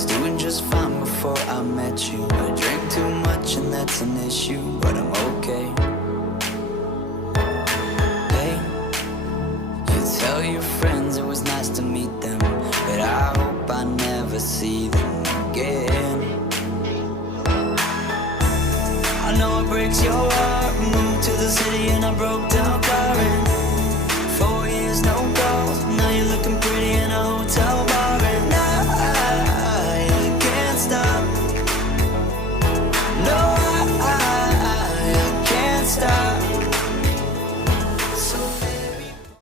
was doing just fine before I met you. I drink too much and that's an issue, but I'm okay. Hey, you tell your friends it was nice to meet them, but I hope I never see them again. I know it breaks your heart. Moved to the city and I broke down.